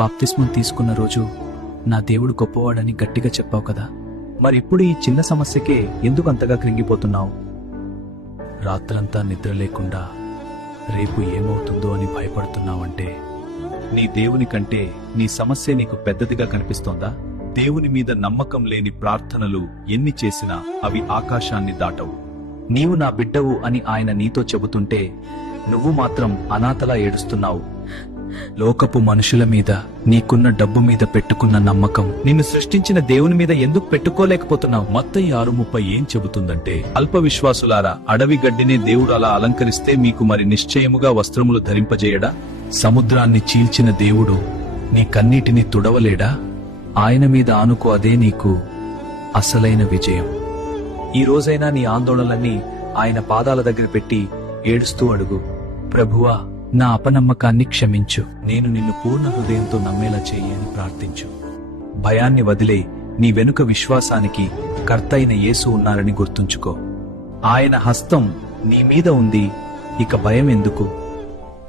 బాప్తిస్మం తీసుకున్న రోజు నా దేవుడు గొప్పవాడని గట్టిగా చెప్పావు కదా, మరి ఇప్పుడు ఈ చిన్న సమస్యకే ఎందుకు అంతగా కృంగిపోతున్నావు? రాత్రంతా నిద్ర లేకుండా రేపు ఏమవుతుందో అని భయపడుతున్నావంటే నీ దేవుని కంటే నీ సమస్య నీకు పెద్దదిగా కనిపిస్తోందా? దేవుని మీద నమ్మకం లేని ప్రార్థనలు ఎన్ని చేసినా అవి ఆకాశాన్ని దాటవు. నీవు నా బిడ్డవు అని ఆయన నీతో చెబుతుంటే నువ్వు మాత్రం అనాథలా ఏడుస్తున్నావు. లోకపు మనుషుల మీద, నీకున్న డబ్బు మీద పెట్టుకున్న నమ్మకం నిన్ను సృష్టించిన దేవుని మీద ఎందుకు పెట్టుకోలేకపోతున్నావు? మత్తయి 6:30 ఏం చెబుతుందంటే, అల్ప విశ్వాసులారా, అడవి గడ్డినే దేవుడు అలా అలంకరిస్తే మీకు మరి నిశ్చయముగా వస్త్రములు ధరింపజేయడా? సముద్రాన్ని చీల్చిన దేవుడు నీ కన్నీటిని తుడవలేడా? ఆయన మీద ఆనుకో, అదే నీకు అసలైన విజయం. ఈ రోజైనా నీ ఆందోళనలన్నీ ఆయన పాదాల దగ్గర పెట్టి ఏడుస్తూ అడుగు, ప్రభువా, నా అపనమ్మకాన్ని క్షమించు, నేను నిన్ను పూర్ణ హృదయంతో నమ్మేలా చెయ్యి అని ప్రార్థించు. భయాన్ని వదిలే, నీ వెనుక విశ్వాసానికి కర్తైన యేసు ఉన్నారని గుర్తుంచుకో. ఆయన హస్తం నీ మీద ఉంది, ఇక భయం ఎందుకు?